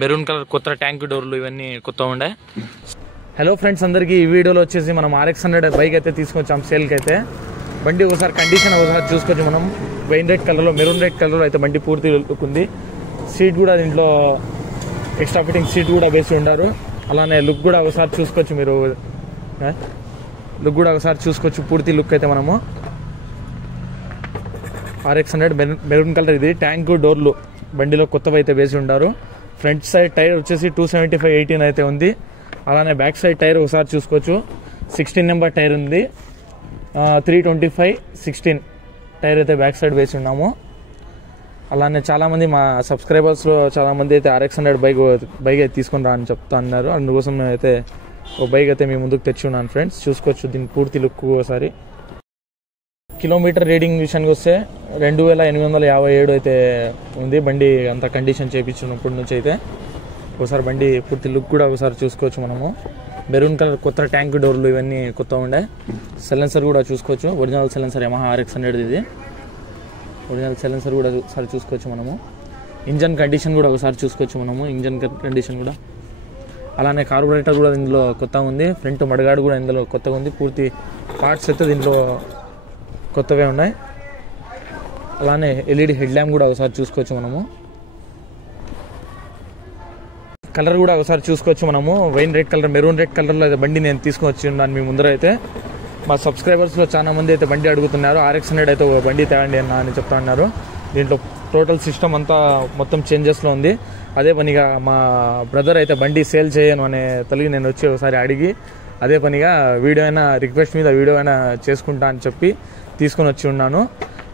Maroon colour కొత్త tank డోర్లు ఇవన్నీ కొత్త ఉండే. హలో ఫ్రెండ్స్ అందరికీ, ఈ వీడియోలో వచ్చేసి మనం RX100 బైక్ అయితే తీసుకొచ్చాం సేల్కి అయితే. బండి ఒకసారి కండిషన్ ఒకసారి చూసుకోవచ్చు. మనం వైన్ రెడ్ కలర్లో మెరూన్ రెడ్ కలర్లో అయితే బండి పూర్తి లుక్ ఉంది. సీట్ కూడా దీంట్లో ఎక్స్ట్రా ఫిట్టింగ్ సీట్ కూడా వేసి ఉండారు. అలానే లుక్ కూడా ఒకసారి చూసుకోవచ్చు. మీరు లుక్ కూడా ఒకసారి చూసుకోవచ్చు. పూర్తి లుక్ అయితే మనము RX100 మెరూన్ కలర్ ఇది. ట్యాంకు డోర్లు బండిలో కొత్తవి అయితే వేసి ఉండారు. ఫ్రంట్ సైడ్ టైర్ వచ్చేసి 275/18 అయితే ఉంది. అలానే బ్యాక్ సైడ్ టైర్ ఒకసారి చూసుకోవచ్చు. 16 నెంబర్ టైర్ ఉంది. 325/16 టైర్ అయితే బ్యాక్ సైడ్ వేసి ఉన్నాము. అలానే చాలామంది మా సబ్స్క్రైబర్స్లో చాలామంది అయితే RX100 బైక్ అయితే తీసుకొని రా అని చెప్తా అన్నారు. అందుకోసం నేనైతే ఒక బైక్ అయితే మీ ముందుకు తెచ్చి ఉన్నాను ఫ్రెండ్స్. చూసుకోవచ్చు దీని పూర్తి లుక్ ఒకసారి. కిలోమీటర్ రీడింగ్ విషయానికి వస్తే 2857 అయితే ఉంది. బండి అంత కండిషన్ చేయించినప్పటి నుంచి అయితే ఒకసారి బండి పూర్తి లుక్ కూడా ఒకసారి చూసుకోవచ్చు. మనము మెరూన్ కలర్ కొత్త ట్యాంక్ డోర్లు ఇవన్నీ కొత్త ఉండే. సైలెన్సర్ కూడా చూసుకోవచ్చు. ఒరిజినల్ సైలెన్సర్ Yamaha RX100 ఇది. ఒరిజినల్ సైలెన్సర్ కూడా ఒకసారి చూసుకోవచ్చు మనము. ఇంజన్ కండిషన్ కూడా ఒకసారి చూసుకోవచ్చు మనము. ఇంజన్ కండిషన్ కూడా. అలానే కార్బొరేటర్ కూడా ఇందులో కొత్తగా ఉంది. ఫ్రంట్ మడగాడు కూడా ఇందులో కొత్తగా ఉంది. పూర్తి పార్ట్స్ అయితే దీంట్లో కొత్తవే ఉన్నాయి. అలానే LED హెడ్ ల్యాంప్ కూడా ఒకసారి చూసుకోవచ్చు మనము. కలర్ కూడా ఒకసారి చూసుకోవచ్చు మనము. Wine red colour maroon red కలర్లో అయితే బండి నేను తీసుకొని వచ్చి ఉన్నాను మీ ముందర అయితే. మా సబ్స్క్రైబర్స్లో చాలా మంది అయితే బండి అడుగుతున్నారు. RX100 అయితే ఒక బండి తేవండి అని చెప్తా ఉన్నారు. దీంట్లో టోటల్ సిస్టమ్ అంతా మొత్తం చేంజెస్లో ఉంది. అదే పనిగా మా బ్రదర్ అయితే బండి సేల్ చేయను అనే తొలగి నేను వచ్చి ఒకసారి అడిగి అదే పనిగా వీడియో అయినా రిక్వెస్ట్ మీద వీడియో అయినా చేసుకుంటా అని చెప్పి తీసుకొని వచ్చి ఉన్నాను.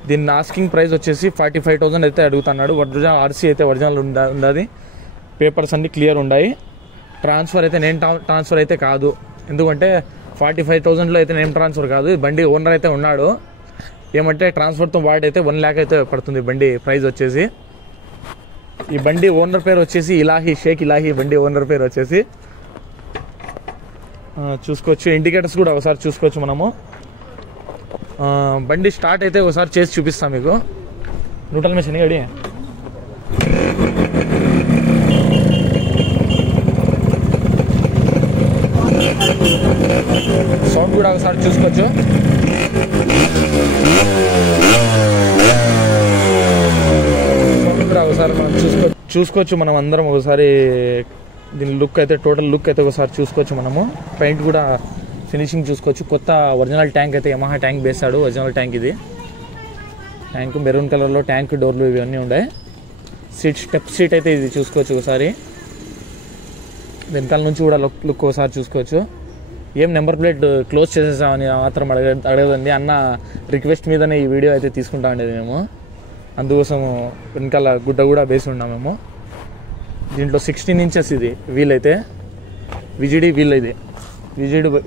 దీని ఆస్కింగ్ ప్రైస్ వచ్చేసి 45,000 అయితే అడుగుతున్నాడు. ఒరిజినల్ RC అయితే ఒరిజినల్ ఉన్నది. పేపర్స్ అన్నీ క్లియర్ ఉన్నాయి. ట్రాన్స్ఫర్ అయితే నేమ్ ట్రాన్స్ఫర్ అయితే కాదు. ఎందుకంటే 45,000లో అయితే నేమ్ ట్రాన్స్ఫర్ కాదు. బండి ఓనర్ అయితే ఉన్నాడు. ఏమంటే ట్రాన్స్ఫర్తో వాడైతే 1 lakh అయితే పడుతుంది బండి ప్రైస్ వచ్చేసి. ఈ బండి ఓనర్ పేరు వచ్చేసి షేక్ ఇలాహి బండి ఓనర్ పేరు వచ్చేసి. చూసుకోవచ్చు. ఇండికేటర్స్ కూడా ఒకసారి చూసుకోవచ్చు మనము. బండి స్టార్ట్ అయితే ఒకసారి చేసి చూపిస్తాం మీకు. న్యూట్రల్ మెషిన్ గడి సౌండ్ కూడా ఒకసారి చూసుకోవచ్చు. సౌండ్ కూడా ఒకసారి మనం చూసుకోవచ్చు మనం అందరం ఒకసారి. దీని లుక్ అయితే టోటల్ లుక్ అయితే ఒకసారి చూసుకోవచ్చు మనము. పెయింట్ కూడా ఫినిషింగ్ చూసుకోవచ్చు. కొత్త ఒరిజినల్ ట్యాంక్ అయితే Yamaha ట్యాంక్ వేసాడు. ఒరిజినల్ ట్యాంక్ ఇది. ట్యాంక్ మెరూన్ కలర్లో ట్యాంక్ డోర్లు ఇవన్నీ ఉన్నాయి. స్టెప్ సీట్ అయితే ఇది చూసుకోవచ్చు ఒకసారి. వెనకాల నుంచి కూడా లుక్ ఒకసారి చూసుకోవచ్చు. ఏం నెంబర్ ప్లేట్ క్లోజ్ చేసేసామని మాత్రం అడగదండి. అన్న రిక్వెస్ట్ మీదనే ఈ వీడియో అయితే తీసుకుంటా ఉండేది మేము. అందుకోసం వెనకాల గుడ్డ కూడా వేసి ఉన్నాం మేము. దీంట్లో 16 inches ఇది వీల్ అయితే. విజిడి వీల్ ఇది.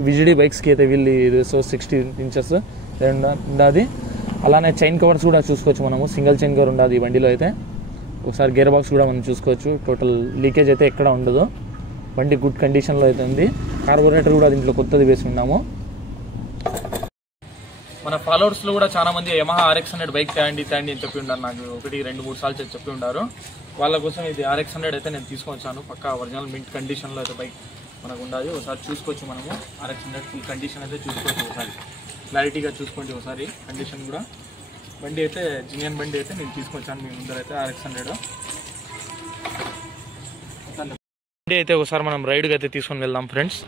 విజిడి బైక్స్కి అయితే వీల్ ఇది. సో 16 inches ఉండదు. అలానే చైన్ కవర్స్ కూడా చూసుకోవచ్చు మనము. సింగిల్ చైన్ కవర్ ఉండదు ఈ బండిలో అయితే. ఒకసారి గేర్ బాక్స్ కూడా మనం చూసుకోవచ్చు. టోటల్ లీకేజ్ అయితే ఎక్కడ ఉండదు. బండి గుడ్ కండిషన్లో అయితే ఉంది. కార్బొరేటర్ కూడా దీంట్లో కొత్తది వేసి ఉన్నాము. మన ఫాలోవర్స్లో కూడా చాలా మంది Yamaha RX100 బైక్ తేండి అని చెప్పి ఉన్నారు. నాకు 1, 2, 3 సార్లు చెప్పి ఉన్నారు. వాళ్ళ కోసం ఇది RX100 అయితే నేను తీసుకొచ్చాను. పక్కా ఒరిజినల్ మింట్ కండిషన్లో అయితే బైక్ మనకు ఉండాలి. ఒకసారి చూసుకోవచ్చు మనము. RX100 ఫుల్ కండిషన్ అయితే చూసుకోవచ్చు. ఒకసారి క్లారిటీగా చూసుకోండి ఒకసారి కండిషన్ కూడా. బండి అయితే జినియన్ బండి అయితే నేను తీసుకొచ్చాను మీ ముందర అయితే RX100. బండి అయితే ఒకసారి మనం రైడ్కి అయితే తీసుకొని వెళ్దాం ఫ్రెండ్స్.